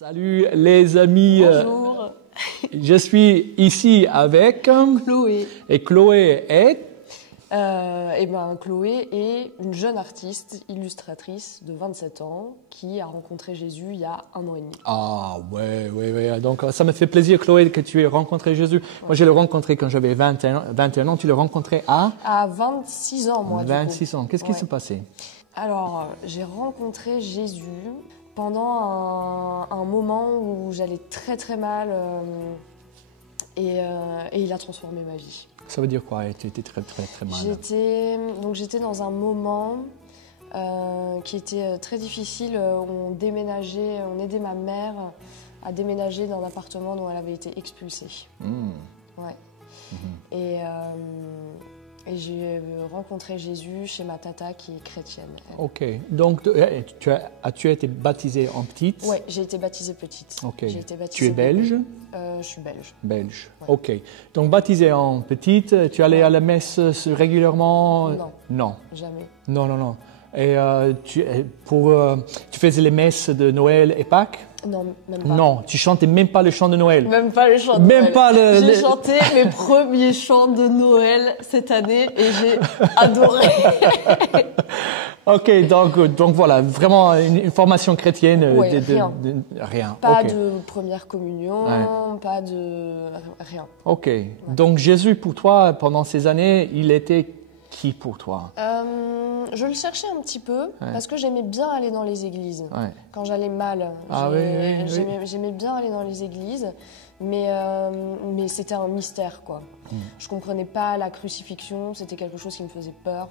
Salut les amis. Bonjour. Je suis ici avec Chloé. Et Chloé est Chloé est une jeune artiste, illustratrice de 27 ans qui a rencontré Jésus il y a 1 an et demi. Ah ouais. Donc ça me fait plaisir Chloé que tu aies rencontré Jésus. Moi je l'ai rencontré quand j'avais 21 ans. Tu l'as rencontré à 26 ans moi. 26 ans. Qu'est-ce qui s'est passé? Alors j'ai rencontré Jésus pendant un moment où j'allais très très mal et il a transformé ma vie. Ça veut dire quoi? Tu étais très mal. J'étais dans un moment qui était très difficile. On déménageait, on aidait ma mère à déménager d'un appartement dont elle avait été expulsée. Ouais. Et j'ai rencontré Jésus chez ma tata qui est chrétienne. Elle. Ok. Donc, tu as été baptisée en petite? Oui, j'ai été baptisée petite. Ok. Baptisée tu es belge? Je suis belge. Belge. Ouais. Ok. Donc, baptisée en petite, tu allais à la messe régulièrement? Non. Non. Jamais. Non. Et tu faisais les messes de Noël et Pâques? Non, même pas. Non, tu chantais même pas le chant de Noël. Même pas le chant de Même Noël. pas J'ai chanté mes premiers chants de Noël cette année et j'ai adoré. Ok, donc voilà, vraiment une formation chrétienne. Ouais, Rien. Pas Okay. de première communion, pas de rien. Ok, donc Jésus pour toi, pendant ces années, il était qui pour toi? Je le cherchais un petit peu parce que j'aimais bien aller dans les églises. Ouais. Quand j'allais mal, j'aimais bien aller dans les églises, mais c'était un mystère, quoi. Je comprenais pas la crucifixion, c'était quelque chose qui me faisait peur.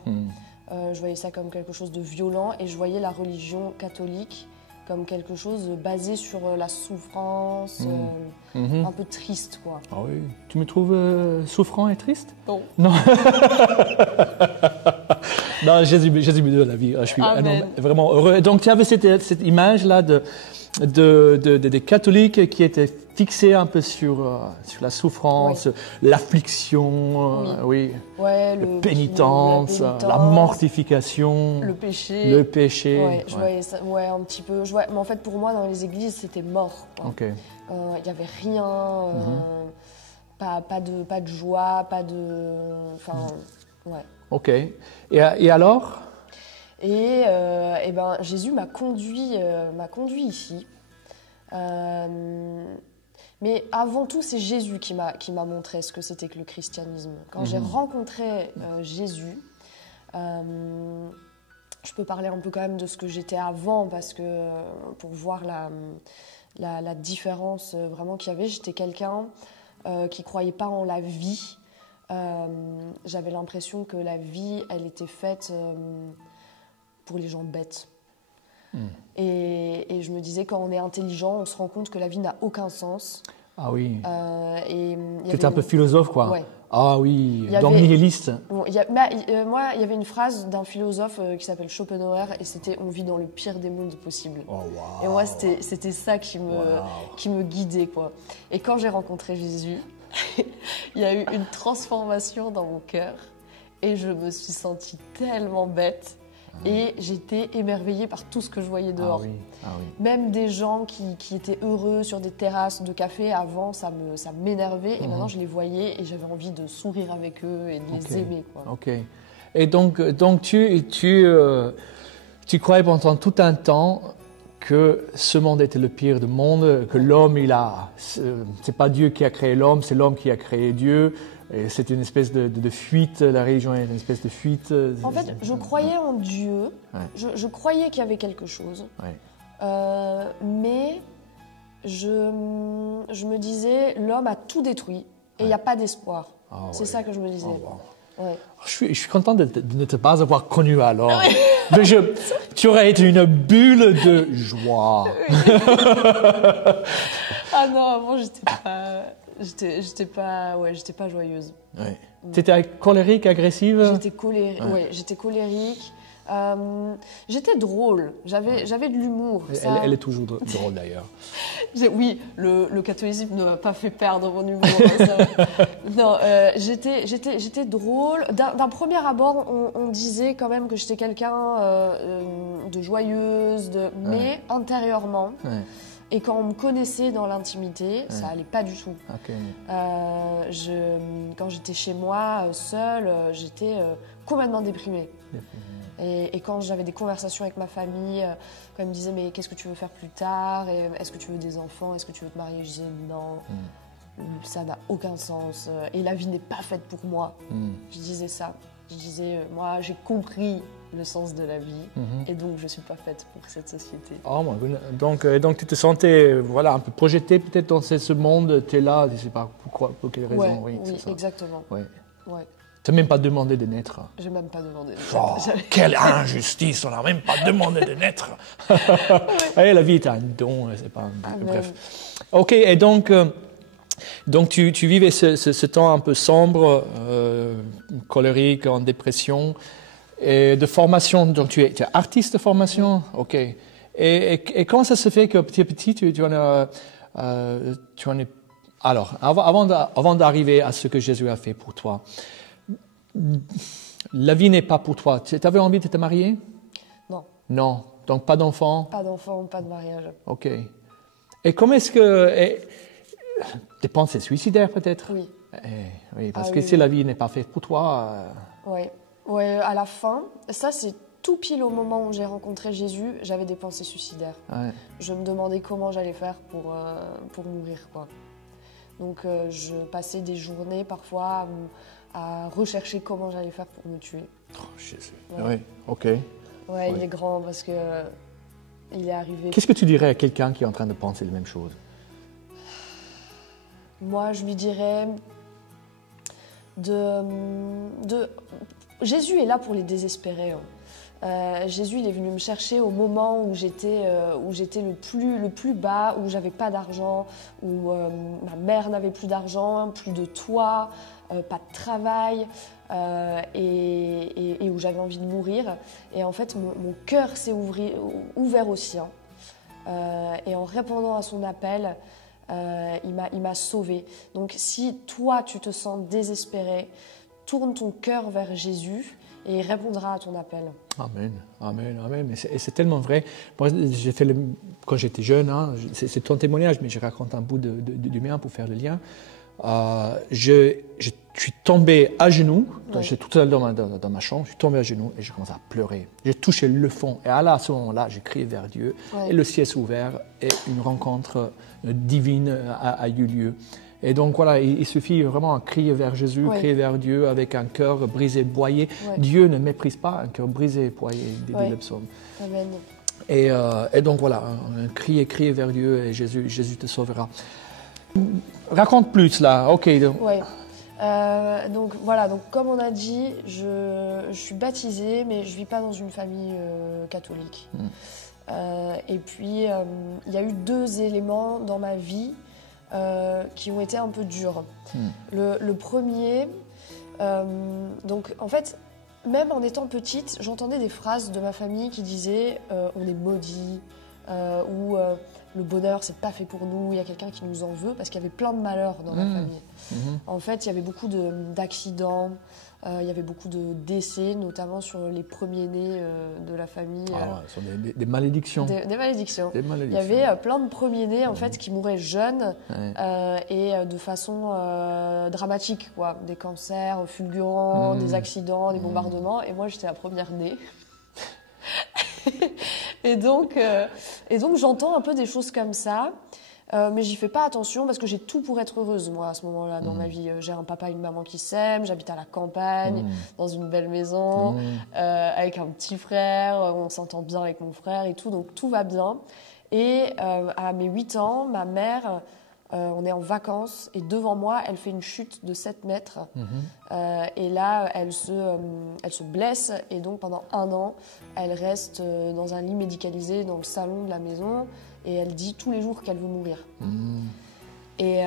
Je voyais ça comme quelque chose de violent et je voyais la religion catholique comme quelque chose basé sur la souffrance, un peu triste, quoi. Ah oui. Tu me trouves souffrant et triste? Non. Non, Jésus me donne la vie. Je suis vraiment heureux. Donc, tu avais cette image-là des catholiques qui étaient fixés un peu sur la souffrance, l'affliction, Ouais, la pénitence, la mortification, le péché. Ouais, je voyais ça, un petit peu. Mais en fait, pour moi, dans les églises, c'était mort. Ok. Il n'y avait rien, pas de joie, pas de... Enfin, ouais. Ok. Et alors? Jésus m'a conduit ici. Mais avant tout, c'est Jésus qui m'a montré ce que c'était que le christianisme. Quand j'ai rencontré Jésus, je peux parler un peu quand même de ce que j'étais avant, parce que pour voir la différence vraiment qu'il y avait, j'étais quelqu'un qui ne croyait pas en la vie. J'avais l'impression que la vie, elle était faite pour les gens bêtes. Et je me disais, quand on est intelligent, on se rend compte que la vie n'a aucun sens. Ah oui. C'était un peu philosophe, quoi. Ouais. Ah oui, donc nihiliste. Moi, il y avait une phrase d'un philosophe qui s'appelle Schopenhauer, et c'était « on vit dans le pire des mondes possibles Oh, wow. ». Et moi, c'était ça qui me guidait, quoi. Et quand j'ai rencontré Jésus, il y a eu une transformation dans mon cœur, et je me suis sentie tellement bête. Et j'étais émerveillée par tout ce que je voyais dehors. Ah oui. Même des gens qui étaient heureux sur des terrasses de café, avant ça m'énervait, et maintenant je les voyais et j'avais envie de sourire avec eux et de les aimer, quoi. Ok. Et donc tu croyais pendant tout un temps que ce monde était le pire du monde, que l'homme c'est pas Dieu qui a créé l'homme, c'est l'homme qui a créé Dieu. Et c'était une espèce de fuite, la religion est une espèce de fuite. En fait, je croyais en Dieu, je croyais qu'il y avait quelque chose, mais je me disais, l'homme a tout détruit et il n'y a pas d'espoir. C'est ça que je me disais. Je suis content de ne pas avoir connu alors. Mais tu aurais été une bulle de joie. Ah non, avant j'étais pas joyeuse. Ouais. Tu étais colérique, agressive? J'étais colérique. J'étais drôle, j'avais de l'humour. Elle est toujours drôle d'ailleurs. Oui, le catholicisme ne m'a pas fait perdre mon humour. Non, j'étais drôle. D'un premier abord, on disait quand même que j'étais quelqu'un de joyeuse, mais intérieurement. Et quand on me connaissait dans l'intimité, ça allait pas du tout. Okay. Quand j'étais chez moi, seule, j'étais complètement déprimée. Et quand j'avais des conversations avec ma famille, quand ils me disaient mais qu'est-ce que tu veux faire plus tard, est-ce que tu veux des enfants, est-ce que tu veux te marier, je disais non, ça n'a aucun sens et la vie n'est pas faite pour moi. Je disais ça. Je disais moi j'ai compris le sens de la vie et donc je ne suis pas faite pour cette société. Oh, donc tu te sentais un peu projetée peut-être dans ce monde, tu es là, je ne sais pas pourquoi, pour quelle raison. Oui, exactement. Ouais. Tu n'as même pas demandé de naître. Je n'ai même pas demandé de naître. Oh, quelle injustice, on n'a même pas demandé de naître. La vie est un don, c'est pas bref. Ok, et donc tu vivais ce temps un peu sombre, colérique, en dépression, et de formation. Donc tu es artiste de formation, ok. Et comment ça se fait que petit à petit tu en es. Alors, avant d'arriver à ce que Jésus a fait pour toi, la vie n'est pas pour toi. Tu avais envie de te marier? Non. Non. Donc pas d'enfant? Pas d'enfant, pas de mariage. Ok. Et comment est-ce que... Des pensées suicidaires peut-être? Oui. Oui, parce que si la vie n'est pas faite pour toi... Oui. À la fin, ça c'est tout pile au moment où j'ai rencontré Jésus, j'avais des pensées suicidaires. Ouais. Je me demandais comment j'allais faire pour mourir, quoi. Donc je passais des journées parfois à rechercher comment j'allais faire pour me tuer. Oh, Jésus. Ouais. Oui, ok. Ouais, il est grand parce que il est arrivé. Qu'est-ce que tu dirais à quelqu'un qui est en train de penser les mêmes choses? Moi, je lui dirais Jésus est là pour les désespérés. Jésus, il est venu me chercher au moment où j'étais le plus bas, où j'avais pas d'argent, où ma mère n'avait plus d'argent, plus de toit, pas de travail, et où j'avais envie de mourir. Et en fait, mon cœur s'est ouvert au sien. Et en répondant à son appel, il m'a sauvée. Donc si toi, tu te sens désespéré, tourne ton cœur vers Jésus et il répondra à ton appel. Amen, amen, amen. Et c'est tellement vrai. Moi, quand j'étais jeune, c'est ton témoignage, mais je raconte un bout du mien pour faire le lien. Je suis tombé à genoux, j'étais tout seul dans ma chambre, je suis tombé à genoux et je commençais à pleurer. J'ai touché le fond et à ce moment-là, j'ai crié vers Dieu et le ciel s'est ouvert et une rencontre divine a eu lieu. Et donc voilà, il suffit vraiment de crier vers Jésus, crier vers Dieu avec un cœur brisé, boyé. Dieu ne méprise pas un cœur brisé, boyé, dit le psaume. Amen. Et donc voilà, crier vers Dieu et Jésus te sauvera. Raconte plus là, ok. Donc voilà, donc comme on a dit, je suis baptisée, mais je ne vis pas dans une famille catholique. Et puis, il y a eu 2 éléments dans ma vie qui ont été un peu durs. Le premier, donc en fait, même en étant petite, j'entendais des phrases de ma famille qui disaient on est maudit, ou le bonheur c'est pas fait pour nous, il y a quelqu'un qui nous en veut, parce qu'il y avait plein de malheurs dans ma famille. En fait, il y avait beaucoup d'accidents, il y avait beaucoup de décès, notamment sur les premiers-nés de la famille. Ce sont des malédictions. Des malédictions. Il y avait plein de premiers-nés en fait, qui mouraient jeunes et de façon dramatique, quoi. Des cancers fulgurants, des accidents, des bombardements. Et moi, j'étais la première-née. et donc j'entends un peu des choses comme ça. Mais j'y fais pas attention parce que j'ai tout pour être heureuse, moi, à ce moment-là, dans ma vie. J'ai un papa et une maman qui s'aiment, j'habite à la campagne, dans une belle maison, avec un petit frère, on s'entend bien avec mon frère et tout, donc tout va bien. Et à mes 8 ans, ma mère, on est en vacances, et devant moi, elle fait une chute de 7 mètres. Et là, elle se blesse, et donc pendant 1 an, elle reste dans un lit médicalisé dans le salon de la maison. Et elle dit tous les jours qu'elle veut mourir. Et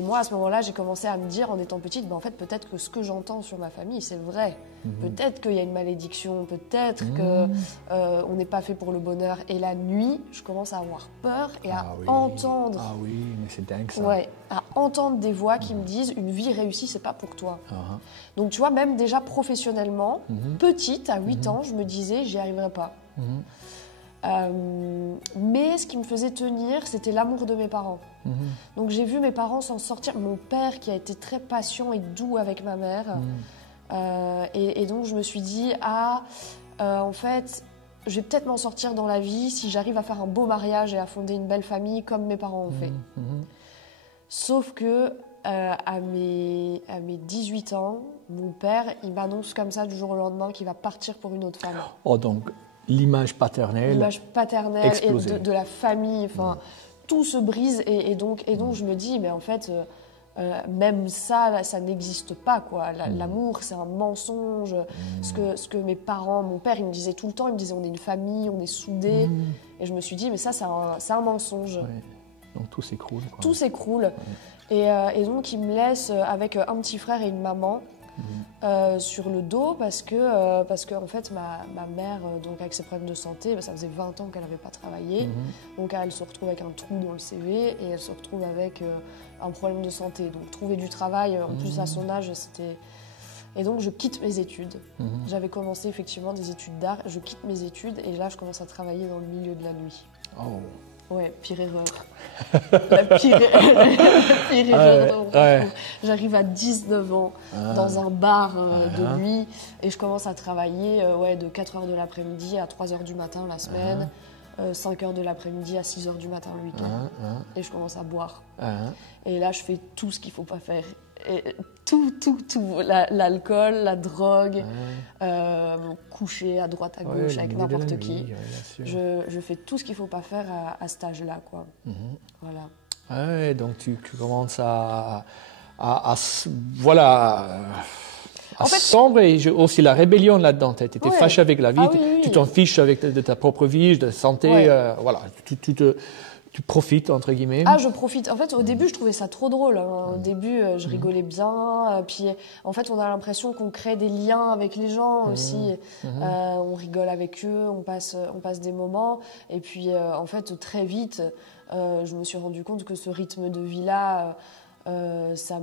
moi, à ce moment-là, j'ai commencé à me dire, en étant petite, en fait, peut-être que ce que j'entends sur ma famille, c'est vrai. Peut-être qu'il y a une malédiction, peut-être qu'on n'est pas fait pour le bonheur. Et la nuit, je commence à avoir peur et à entendre... Ah oui, mais c'est dingue ça. Ouais, à entendre des voix qui me disent, une vie réussie, c'est pas pour toi. Donc tu vois, même déjà professionnellement, petite, à 8 ans, je me disais, j'y arriverai pas. Mais ce qui me faisait tenir, c'était l'amour de mes parents. Donc j'ai vu mes parents s'en sortir. Mon père qui a été très patient et doux avec ma mère. Et donc je me suis dit, en fait, je vais peut-être m'en sortir dans la vie si j'arrive à faire un beau mariage et à fonder une belle famille comme mes parents ont fait. Sauf que à mes 18 ans, mon père, il m'annonce comme ça du jour au lendemain qu'il va partir pour une autre femme. Oh, donc l'image paternelle. L'image paternelle explosée. et de la famille, enfin, tout se brise et donc je me dis, mais en fait, même ça n'existe pas, quoi. L'amour, c'est un mensonge. Ce que mes parents, mon père, il me disait tout le temps, il me disait, on est une famille, on est soudés. Et je me suis dit, mais ça, c'est un mensonge. Ouais. Donc tout s'écroule. Tout s'écroule. Et donc, il me laisse avec un petit frère et une maman sur le dos parce que en fait, ma mère, donc avec ses problèmes de santé, ça faisait 20 ans qu'elle n'avait pas travaillé. Donc, elle se retrouve avec un trou dans le CV et elle se retrouve avec un problème de santé. Donc, trouver du travail, en plus à son âge, c'était... Et donc, je quitte mes études. J'avais commencé effectivement des études d'art. Je quitte mes études et là, je commence à travailler dans le milieu de la nuit. Oh. Ouais, pire erreur. La pire erreur. J'arrive à 19 ans dans un bar de nuit et je commence à travailler de 4h de l'après-midi à 3h du matin la semaine, 5h de l'après-midi à 6h du matin le week-end. Et je commence à boire. Et là, je fais tout ce qu'il ne faut pas faire. Et tout. L'alcool, la drogue, coucher à droite, à gauche avec n'importe qui. Je fais tout ce qu'il ne faut pas faire à cet âge-là, quoi. Voilà. Ouais, donc tu commences à sombrer, et aussi la rébellion là-dedans. Tu étais fâché avec la vie, tu t'en fiches de ta propre vie, de santé, voilà. Tu profites, entre guillemets. Je profite. En fait, au début, je trouvais ça trop drôle. Au début, je rigolais bien. Puis, en fait, on a l'impression qu'on crée des liens avec les gens aussi. On rigole avec eux, on passe des moments. Et puis, en fait, très vite, je me suis rendu compte que ce rythme de vie-là, ça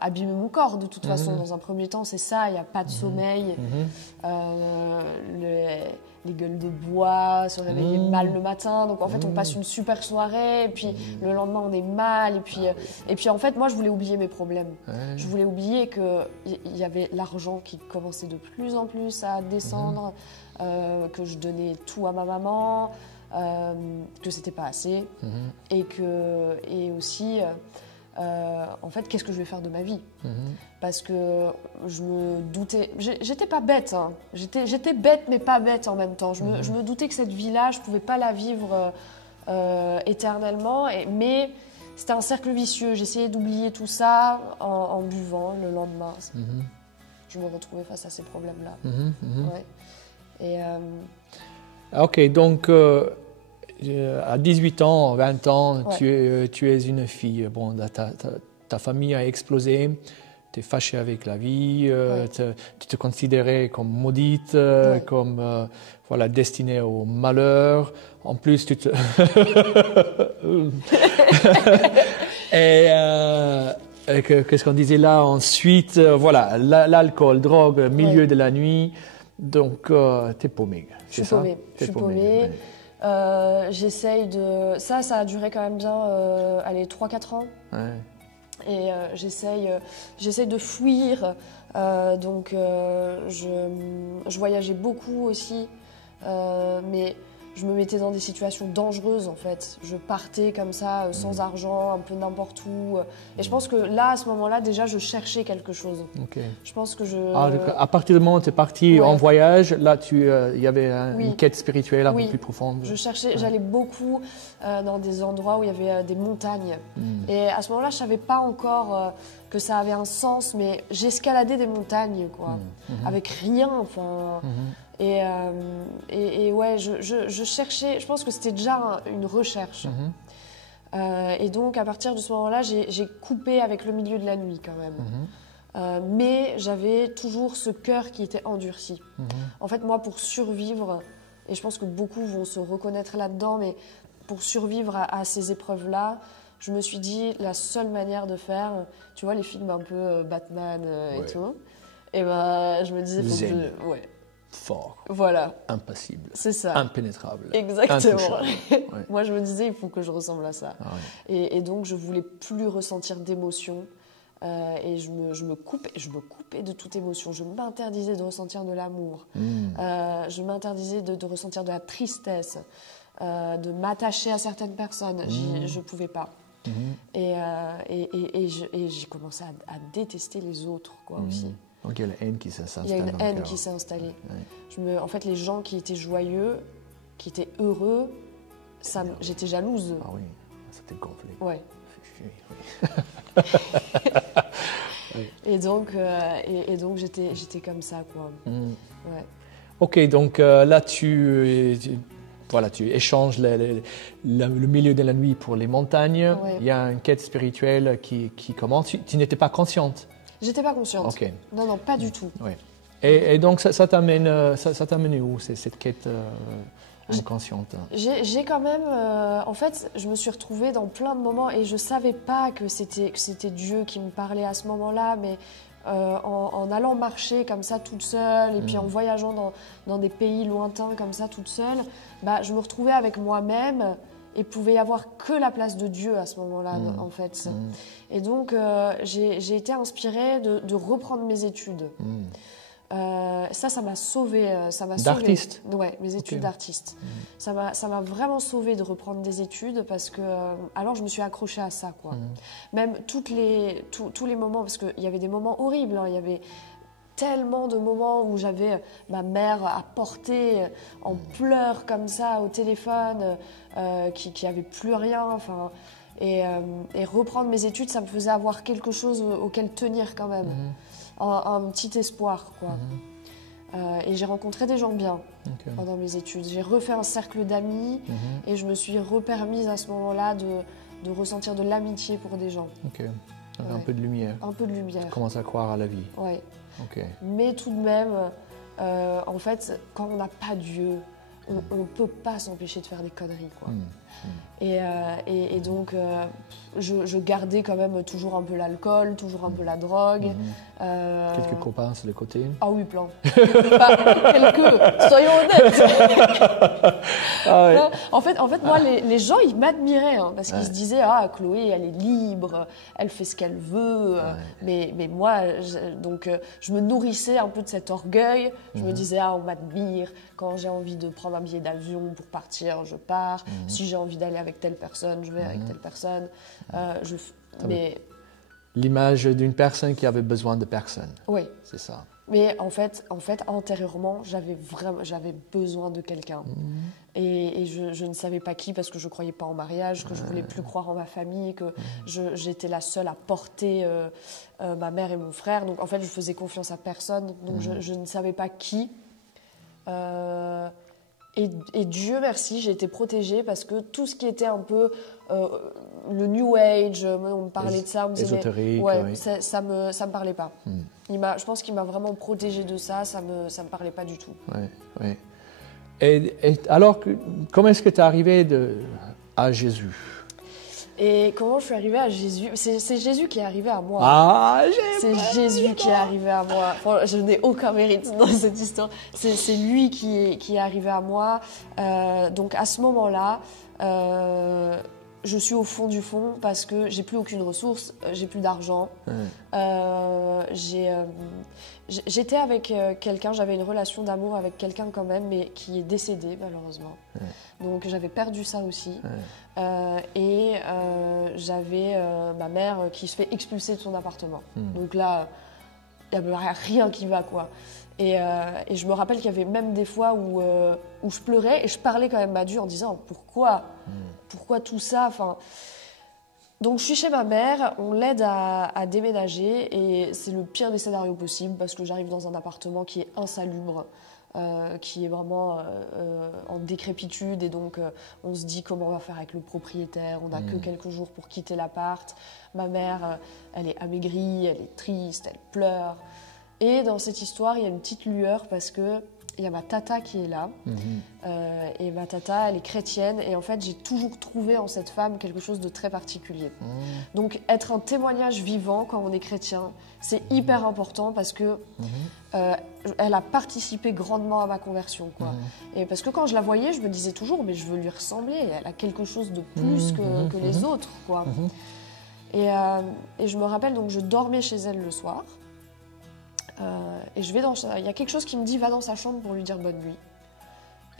abîme mon corps de toute façon. Dans un premier temps, c'est ça. Il n'y a pas de sommeil. Les gueules de bois, se réveiller mal le matin. Donc en fait, on passe une super soirée, et puis le lendemain, on est mal. Et puis en fait, moi, je voulais oublier mes problèmes. Je voulais oublier qu'il y avait l'argent qui commençait de plus en plus à descendre, que je donnais tout à ma maman, que c'était pas assez, et aussi... en fait, qu'est-ce que je vais faire de ma vie? Parce que je me doutais... J'étais pas bête, hein. J'étais bête, mais pas bête en même temps. Je me doutais que cette vie-là, je pouvais pas la vivre éternellement. Mais c'était un cercle vicieux. J'essayais d'oublier tout ça en buvant le lendemain. Je me retrouvais face à ces problèmes-là. Ok, donc... à 18 ans, 20 ans, tu es une fille. Bon, ta famille a explosé, tu es fâchée avec la vie, tu te considérais comme maudite, comme destinée au malheur. En plus, tu te... Et qu'est-ce qu'on disait là? Ensuite, l'alcool, drogue, milieu de la nuit. Donc, tu es paumée. Je suis paumée. J'essaye de... Ça a duré quand même bien 3-4 ans. Et j'essaye de fuir. Donc je voyageais beaucoup aussi. Mais je me mettais dans des situations dangereuses en fait. Je partais comme ça, sans argent, un peu n'importe où. Et je pense que là, à ce moment-là, déjà, je cherchais quelque chose. Je pense que à partir du moment où tu es parti en voyage, là, il y avait une quête spirituelle un peu plus profonde. Je cherchais, j'allais beaucoup dans des endroits où il y avait des montagnes. Et à ce moment-là, je ne savais pas encore que ça avait un sens, mais j'escaladais des montagnes, quoi, avec rien, enfin... Et ouais, je cherchais, je pense que c'était déjà une recherche. Et donc, à partir de ce moment-là, j'ai coupé avec le milieu de la nuit quand même. Mais j'avais toujours ce cœur qui était endurci. En fait, moi, pour survivre, et je pense que beaucoup vont se reconnaître là-dedans, mais pour survivre à ces épreuves-là, je me suis dit, la seule manière de faire, tu vois, les films un peu Batman et tout, et ben, je me disais, faut que fort, Voilà, impassible, c'est ça. impénétrable, Exactement. intouchable. Ouais. Moi, je me disais, il faut que je ressemble à ça. Ah ouais. Et donc, je voulais plus ressentir d'émotions. Et je me coupais de toute émotion. Je m'interdisais de ressentir de l'amour. Je m'interdisais de ressentir de la tristesse, de m'attacher à certaines personnes. Je ne pouvais pas. Et j'ai commencé à détester les autres, quoi, aussi. Donc il y a la haine qui s'est installée. Il y a une haine qui s'est installée. Ouais. En fait, les gens qui étaient joyeux, qui étaient heureux, j'étais jalouse. Ah oui, c'était gonflé. Ouais. Oui. Et donc j'étais comme ça, quoi. Ouais. Ok, donc là tu échanges le milieu de la nuit pour les montagnes. Ouais. Il y a une quête spirituelle qui commence. Tu n'étais pas consciente. J'étais pas consciente. Ok. Non, pas du tout. Ouais. Et donc ça t'amène où cette quête inconsciente? J'ai quand même, en fait, je me suis retrouvée dans plein de moments et je savais pas que c'était Dieu qui me parlait à ce moment-là, mais en allant marcher comme ça toute seule et puis en voyageant dans des pays lointains comme ça toute seule, bah, je me retrouvais avec moi-même et pouvait y avoir que la place de Dieu à ce moment-là, en fait. Et donc, j'ai été inspirée de reprendre mes études. Ça m'a sauvée. D'artiste? Ouais, mes études d'artiste. Ça m'a vraiment sauvée de reprendre des études parce que alors je me suis accrochée à ça, quoi. Même tous les moments, parce qu'il y avait des moments horribles, hein, il y avait tellement de moments où j'avais ma mère à porter en pleurs comme ça au téléphone, qui avait plus rien, enfin. Et reprendre mes études, ça me faisait avoir quelque chose auquel tenir quand même. Un petit espoir, quoi. Et j'ai rencontré des gens bien pendant mes études. J'ai refait un cercle d'amis et je me suis repermise à ce moment-là de ressentir de l'amitié pour des gens. Ok. Un peu de lumière. Un peu de lumière. Tu commences à croire à la vie. Ouais. Ok. Mais tout de même, en fait, quand on n'a pas Dieu, on ne peut pas s'empêcher de faire des conneries, quoi. Et donc, je gardais quand même toujours un peu l'alcool, toujours un peu la drogue. Quelques copains sur les côtés? Ah oui, plein. Quelques, soyons honnêtes. Ah ouais. Non, en fait, moi, les gens, ils m'admiraient, hein, parce qu'ils se disaient, ah, Chloé, elle est libre, elle fait ce qu'elle veut. Mais moi, je me nourrissais un peu de cet orgueil. Je me disais, ah, on m'admire. Quand j'ai envie de prendre un billet d'avion pour partir, je pars. Si j'ai envie d'aller avec telle personne, je vais avec telle personne. Mais l'image d'une personne qui avait besoin de personne. Oui. C'est ça. Mais en fait, antérieurement, j'avais besoin de quelqu'un. Et je ne savais pas qui parce que je ne croyais pas en mariage, que je ne voulais plus croire en ma famille, que j'étais la seule à porter ma mère et mon frère. Donc en fait, je faisais confiance à personne. Donc je ne savais pas qui. Et Dieu merci, j'ai été protégée parce que tout ce qui était un peu le New Age, on me parlait de ça, on me disait, ésotérique, ouais, oui. ça me parlait pas. Je pense qu'il m'a vraiment protégée de ça, ça me parlait pas du tout. Oui, oui. Et alors, comment est-ce que tu es arrivé à Jésus? Et comment je suis arrivée à Jésus? C'est Jésus qui est arrivé à moi. Ah, c'est Jésus qui est arrivé à moi. Bon, je n'ai aucun mérite dans cette histoire. C'est lui qui est arrivé à moi. Donc à ce moment-là, je suis au fond du fond parce que j'ai plus aucune ressource, j'ai plus d'argent. J'étais avec quelqu'un, j'avais une relation d'amour avec quelqu'un quand même, mais qui est décédé malheureusement. Donc j'avais perdu ça aussi. Et j'avais ma mère qui se fait expulser de son appartement. Donc là, il n'y a rien qui va, quoi. Et je me rappelle qu'il y avait même des fois où je pleurais et je parlais quand même à Dieu en disant pourquoi tout ça, enfin. Donc je suis chez ma mère, on l'aide à déménager et c'est le pire des scénarios possibles parce que j'arrive dans un appartement qui est insalubre, qui est vraiment en décrépitude et donc on se dit comment on va faire avec le propriétaire, on n'a que quelques jours pour quitter l'appart. Ma mère, elle est amaigrie, elle est triste, elle pleure. Et dans cette histoire, il y a une petite lueur parce que il y a ma tata qui est là. Et ma tata, elle est chrétienne. Et en fait, j'ai toujours trouvé en cette femme quelque chose de très particulier. Donc, être un témoignage vivant quand on est chrétien, c'est hyper important parce que elle a participé grandement à ma conversion, quoi. Et parce que quand je la voyais, je me disais toujours, mais je veux lui ressembler. Elle a quelque chose de plus que les autres, quoi. Et je me rappelle, donc, je dormais chez elle le soir. Et je vais il y a quelque chose qui me dit va dans sa chambre pour lui dire bonne nuit.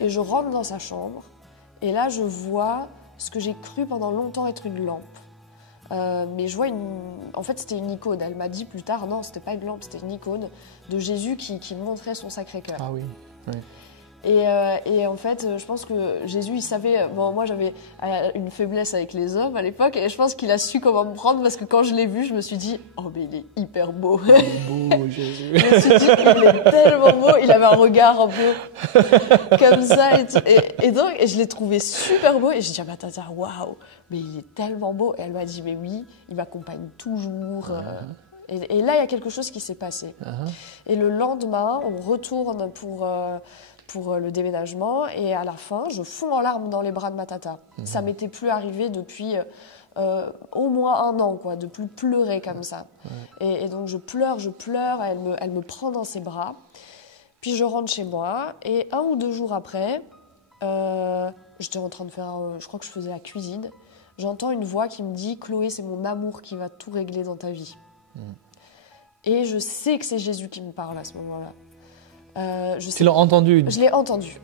Et je rentre dans sa chambre et là je vois ce que j'ai cru pendant longtemps être une lampe. Mais je vois en fait c'était une icône. Elle m'a dit plus tard non, c'était pas une lampe, c'était une icône de Jésus qui montrait son Sacré-Cœur. Ah oui. Oui. Et en fait, je pense que Jésus, il savait... Bon, moi, j'avais une faiblesse avec les hommes à l'époque, et je pense qu'il a su comment me prendre, parce que quand je l'ai vu, je me suis dit « Oh, mais il est hyper beau !» Il est beau, Jésus. Je me suis dit « Il est tellement beau !» Il avait un regard un peu comme ça, et je l'ai trouvé super beau, et j'ai dit à ma tata « Waouh, mais il est tellement beau !» Et elle m'a dit « Mais oui, il m'accompagne toujours. » Et là, il y a quelque chose qui s'est passé. Et le lendemain, on retourne pour le déménagement et à la fin, je fonds en larmes dans les bras de ma tata. Ça m'était plus arrivé depuis au moins 1 an, quoi, de plus pleurer comme ça. Et donc je pleure, elle me prend dans ses bras. Puis je rentre chez moi et 1 ou 2 jours après, j'étais en train de faire, je crois que je faisais la cuisine, j'entends une voix qui me dit « Chloé, c'est mon amour qui va tout régler dans ta vie. » Et je sais que c'est Jésus qui me parle à ce moment-là. Tu l'as entendu? Je l'ai entendu,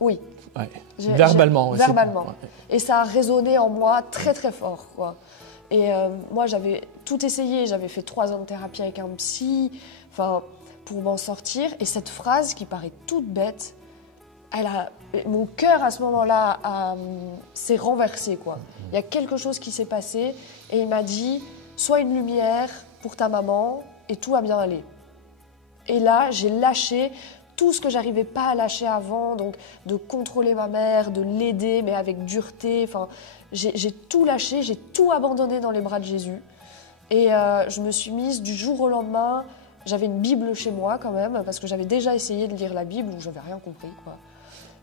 oui. Ouais. Verbalement aussi. Verbalement. Ouais. Et ça a résonné en moi très très fort, quoi. Et moi j'avais tout essayé, j'avais fait 3 ans de thérapie avec un psy, pour m'en sortir. Et cette phrase qui paraît toute bête, mon cœur à ce moment-là s'est renversé, quoi. Il y a quelque chose qui s'est passé et il m'a dit « Sois une lumière pour ta maman et tout va bien aller ». Et là, j'ai lâché tout ce que j'arrivais pas à lâcher avant, donc de contrôler ma mère, de l'aider, mais avec dureté. J'ai tout lâché, j'ai tout abandonné dans les bras de Jésus. Et je me suis mise du jour au lendemain. J'avais une Bible chez moi quand même, parce que j'avais déjà essayé de lire la Bible où j'avais rien compris, quoi.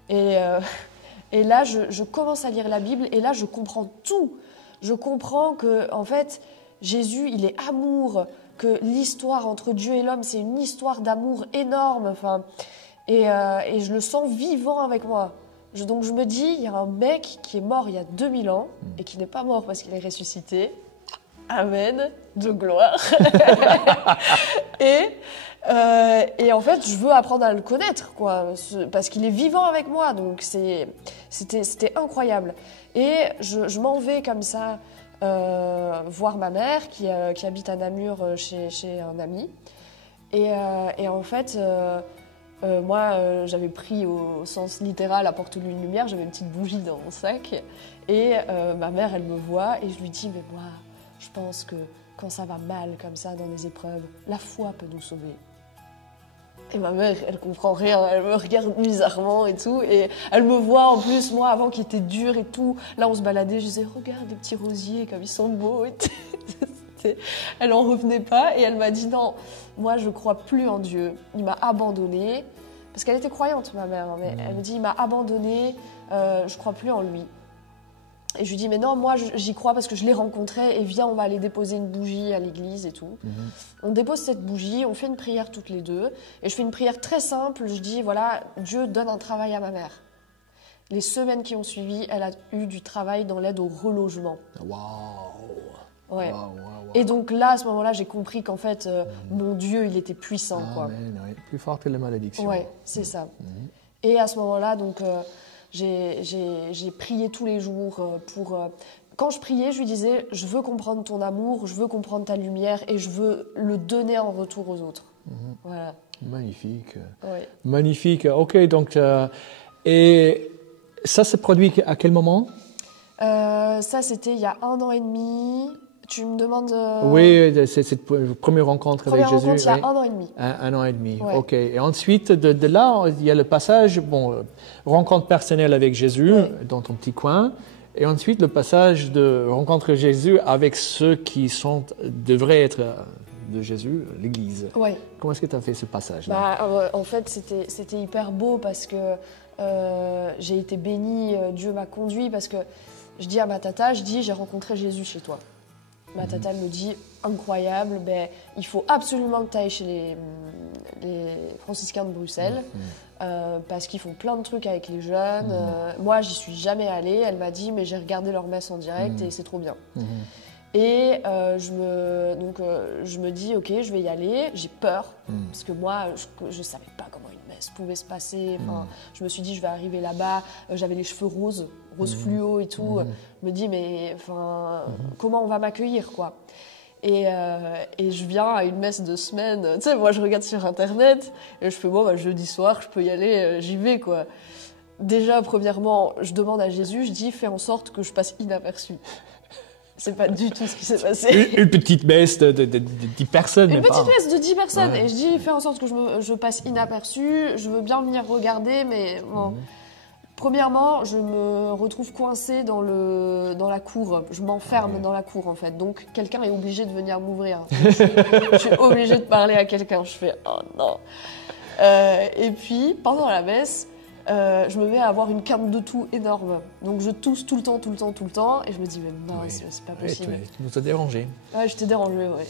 Et là, je commence à lire la Bible et là, je comprends tout. Je comprends que, en fait, Jésus, il est amour, que l'histoire entre Dieu et l'homme, c'est une histoire d'amour énorme. Et je le sens vivant avec moi. Donc je me dis, il y a un mec qui est mort il y a 2000 ans et qui n'est pas mort parce qu'il est ressuscité. Amen, de gloire. Et en fait, je veux apprendre à le connaître, quoi, parce qu'il est vivant avec moi. Donc c'était incroyable. Et je m'en vais comme ça voir ma mère qui habite à Namur chez un ami. Et en fait, moi, j'avais pris au sens littéral, apporte-lui une lumière, j'avais une petite bougie dans mon sac. Et ma mère, elle me voit et je lui dis, mais moi, je pense que quand ça va mal comme ça dans les épreuves, la foi peut nous sauver. Et ma mère, elle comprend rien, elle me regarde bizarrement et tout. Et elle me voit en plus, moi, avant qui était dur et tout. Là, on se baladait, je disais, regarde les petits rosiers, comme ils sont beaux. Elle en revenait pas et elle m'a dit, non, moi, je crois plus en Dieu. Il m'a abandonnée. Parce qu'elle était croyante, ma mère. Mais elle me dit, il m'a abandonnée, je crois plus en lui. Et je lui dis, mais non, moi, j'y crois parce que je l'ai rencontré et viens, on va aller déposer une bougie à l'église et tout. On dépose cette bougie, on fait une prière toutes les deux. Et je fais une prière très simple, je dis, voilà, Dieu donne un travail à ma mère. Les semaines qui ont suivi, elle a eu du travail dans l'aide au relogement. Waouh! Ouais. Wow, wow, wow. Et donc là, à ce moment-là, j'ai compris qu'en fait, mon Dieu, il était puissant. Ah, quoi. Oui. Plus fort que les malédictions. Ouais, c'est ça. Et à ce moment-là, donc... J'ai prié tous les jours quand je priais, je lui disais, je veux comprendre ton amour, je veux comprendre ta lumière et je veux le donner en retour aux autres. Voilà. Magnifique. Ouais. Magnifique. Ok, donc, et ça s'est produit à quel moment? Ça, c'était il y a 1 an et demi. Tu me demandes... Oui, c'est cette première rencontre avec Jésus. Première rencontre, il y a 1 an et demi. 1 an et demi, ouais. Ok. Et ensuite, de là, il y a le passage, rencontre personnelle avec Jésus, dans ton petit coin. Et ensuite, le passage de rencontre Jésus avec ceux qui devraient être de Jésus, l'Église. Ouais. Comment est-ce que tu as fait ce passage-là? En fait, c'était hyper beau parce que j'ai été bénie, Dieu m'a conduit parce que je dis à ma tata, j'ai rencontré Jésus chez toi. Ma tata me dit, incroyable, il faut absolument que tu ailles chez les franciscains de Bruxelles parce qu'ils font plein de trucs avec les jeunes. Moi, j'y suis jamais allée. Elle m'a dit, mais j'ai regardé leur messe en direct et c'est trop bien. Et je me dis, ok, je vais y aller. J'ai peur parce que moi, je savais pas comment une messe pouvait se passer. Enfin, je me suis dit, je vais arriver là-bas. J'avais les cheveux rose fluo et tout. Je me dis, mais comment on va m'accueillir, quoi. Et je viens à une messe de semaine. Tu sais, moi, je regarde sur Internet et je fais, bon, jeudi soir, je peux y aller, j'y vais, quoi. Déjà, premièrement, je demande à Jésus, je dis, fais en sorte que je passe inaperçu. C'est pas du tout ce qui s'est passé. Une petite messe de 10 personnes. Une petite messe de 10 personnes. Ouais. Et je dis, fais en sorte que je passe inaperçu. Je veux bien venir regarder, mais bon. Premièrement, je me retrouve coincée dans la cour. Je m'enferme dans la cour, en fait. Donc, quelqu'un est obligé de venir m'ouvrir. Je suis obligée de parler à quelqu'un. Je fais, oh non. Et puis, pendant la messe, je me mets à avoir une quinte de toux énorme. Donc je tousse tout le temps. Et je me dis, mais non, c'est pas possible. Tu nous as dérangé. Ouais, je t'ai dérangé, ouais.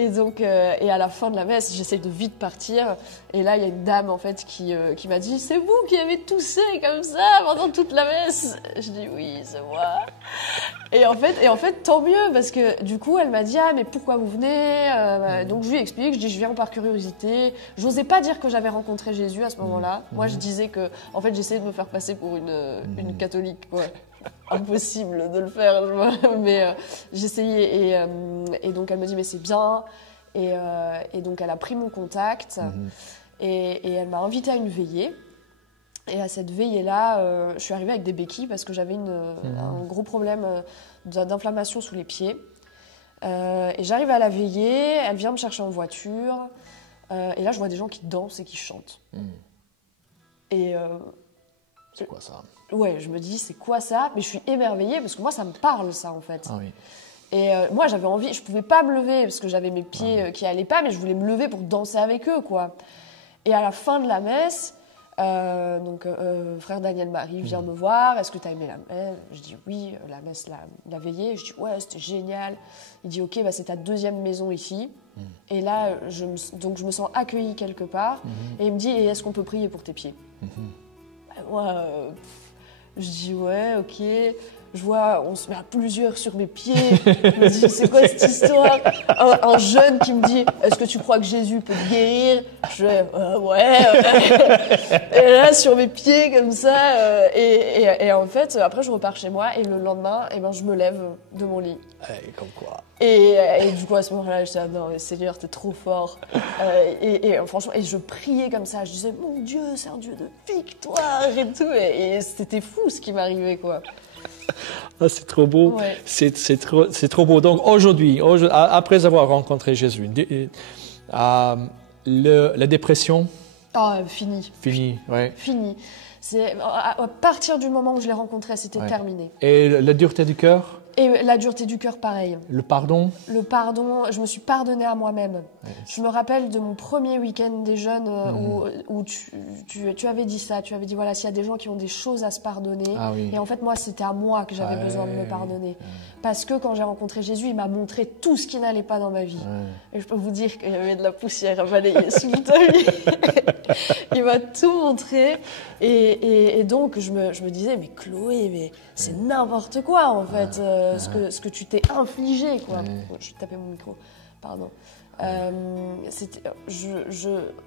Et donc, et à la fin de la messe, j'essaie de vite partir. Et là, il y a une dame, en fait, qui m'a dit, c'est vous qui avez toussé comme ça pendant toute la messe? Je dis, oui, c'est moi. Et en fait, tant mieux, parce que du coup, elle m'a dit, ah, mais pourquoi vous venez? Donc, je lui explique, je dis, je viens par curiosité. J'osais pas dire que j'avais rencontré Jésus à ce moment-là. Moi, je disais que, en fait, j'essayais de me faire passer pour une catholique, quoi. Impossible de le faire, mais j'essayais. Et donc, elle me dit, mais c'est bien. Et donc, elle a pris mon contact et elle m'a invitée à une veillée. Et à cette veillée-là, je suis arrivée avec des béquilles parce que j'avais un gros problème d'inflammation sous les pieds. Et j'arrive à la veillée, elle vient me chercher en voiture. Et là, je vois des gens qui dansent et qui chantent. Et c'est quoi ça? Ouais, je me dis, c'est quoi ça? Mais je suis émerveillée parce que moi, ça me parle, ça, en fait. Ah oui. Et moi, j'avais envie, je pouvais pas me lever parce que j'avais mes pieds qui allaient pas, mais je voulais me lever pour danser avec eux, quoi. Et à la fin de la messe, frère Daniel Marie vient me voir. Est-ce que tu as aimé la messe? Je dis oui, la messe, la veillée. Je dis ouais, c'était génial. Il dit ok, c'est ta deuxième maison ici. Et là, donc je me sens accueillie quelque part. Et il me dit, et est-ce qu'on peut prier pour tes pieds? Moi, je dis ouais, ok. Je vois, on se met à plusieurs sur mes pieds. Je me dis, c'est quoi cette histoire? Un jeune qui me dit, est-ce que tu crois que Jésus peut te guérir? Je dis, ouais. Et là, sur mes pieds, comme ça. Et en fait, après, je repars chez moi. Et le lendemain, je me lève de mon lit. Comme quoi. Et du coup, à ce moment-là, je disais, non, mais Seigneur, t'es trop fort. Franchement, je priais comme ça. Je disais, mon Dieu, c'est un Dieu de victoire et tout. Et c'était fou ce qui m'arrivait, quoi. Ah, c'est trop beau, ouais. C'est trop beau. Donc aujourd'hui, après avoir rencontré Jésus, la dépression? Fini. Fini, ouais. Fini. À partir du moment où je l'ai rencontré, c'était terminé. Et la dureté du cœur? Et la dureté du cœur, pareil. Le pardon? Le pardon, je me suis pardonnée à moi-même. Ouais. Je me rappelle de mon premier week-end des jeunes où tu avais dit ça. Tu avais dit, voilà, s'il y a des gens qui ont des choses à se pardonner. Ah, oui. Et en fait, moi, c'était à moi que j'avais besoin de me pardonner. Parce que quand j'ai rencontré Jésus, il m'a montré tout ce qui n'allait pas dans ma vie. Et je peux vous dire qu'il y avait de la poussière à balayer sous le tapis. Il m'a tout montré. Et donc, je me disais, mais Chloé, mais c'est n'importe quoi, en fait. Ce que tu t'es infligé, quoi. Je tapais mon micro, pardon. En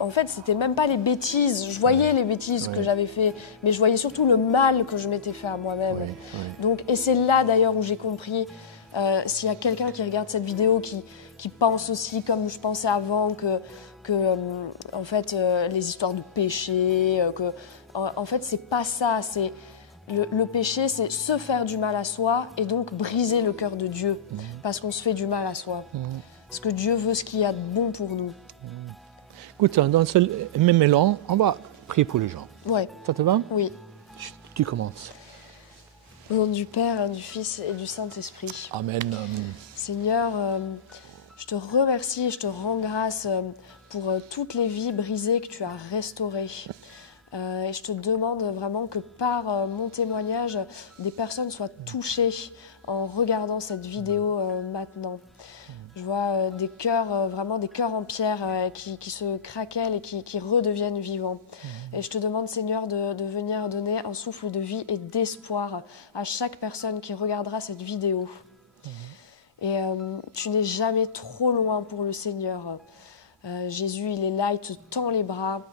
fait, c'était même pas les bêtises. Je voyais les bêtises que j'avais fait, mais je voyais surtout le mal que je m'étais fait à moi-même. Donc, et c'est là d'ailleurs où j'ai compris, s'il y a quelqu'un qui regarde cette vidéo qui pense aussi comme je pensais avant que en fait, les histoires de péché, en fait, c'est pas ça. C'est le péché, c'est se faire du mal à soi et donc briser le cœur de Dieu parce qu'on se fait du mal à soi. Parce que Dieu veut ce qu'il y a de bon pour nous. Écoute, dans ce même élan, on va prier pour les gens. Ouais. Ça te va? Oui. Tu commences. Au nom du Père, du Fils et du Saint-Esprit. Amen. Seigneur, je te remercie et je te rends grâce pour toutes les vies brisées que tu as restaurées. Et je te demande vraiment que par mon témoignage, des personnes soient touchées en regardant cette vidéo maintenant. Je vois des cœurs, vraiment des cœurs en pierre qui se craquellent et qui redeviennent vivants. Et je te demande, Seigneur, de venir donner un souffle de vie et d'espoir à chaque personne qui regardera cette vidéo. Et tu n'es jamais trop loin pour le Seigneur. Jésus, il est là, il te tend les bras.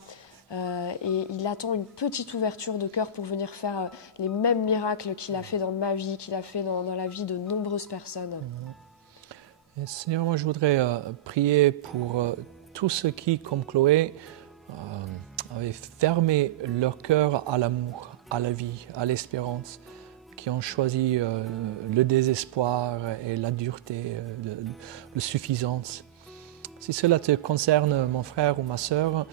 Et il attend une petite ouverture de cœur pour venir faire les mêmes miracles qu'il a fait dans ma vie, qu'il a fait dans la vie de nombreuses personnes. Et Seigneur, moi je voudrais prier pour tous ceux qui, comme Chloé, avaient fermé leur cœur à l'amour, à la vie, à l'espérance, qui ont choisi le désespoir et la dureté, la suffisance. Si cela te concerne, mon frère ou ma sœur,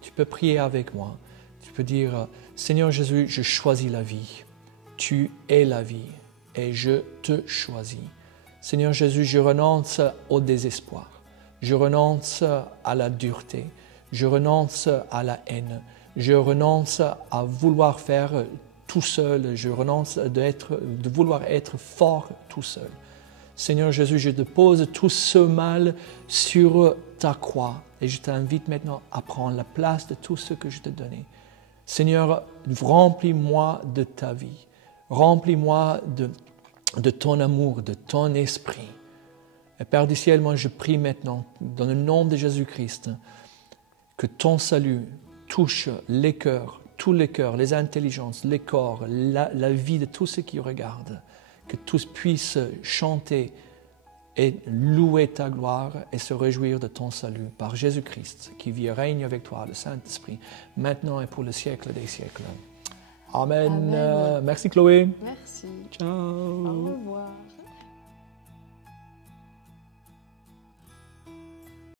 tu peux prier avec moi. Tu peux dire, Seigneur Jésus, je choisis la vie. Tu es la vie et je te choisis. Seigneur Jésus, je renonce au désespoir. Je renonce à la dureté. Je renonce à la haine. Je renonce à vouloir faire tout seul. Je renonce de vouloir être fort tout seul. Seigneur Jésus, je dépose tout ce mal sur ta croix et je t'invite maintenant à prendre la place de tout ce que je t'ai donné. Seigneur, remplis-moi de ta vie, remplis-moi de ton amour, de ton esprit. Et Père du ciel, moi je prie maintenant, dans le nom de Jésus-Christ, que ton salut touche les cœurs, tous les cœurs, les intelligences, les corps, la vie de tous ceux qui regardent. Que tous puissent chanter et louer ta gloire et se réjouir de ton salut par Jésus-Christ, qui vit et règne avec toi, le Saint-Esprit, maintenant et pour le siècle des siècles. Amen. Amen. Merci Chloé. Merci. Ciao. Au revoir.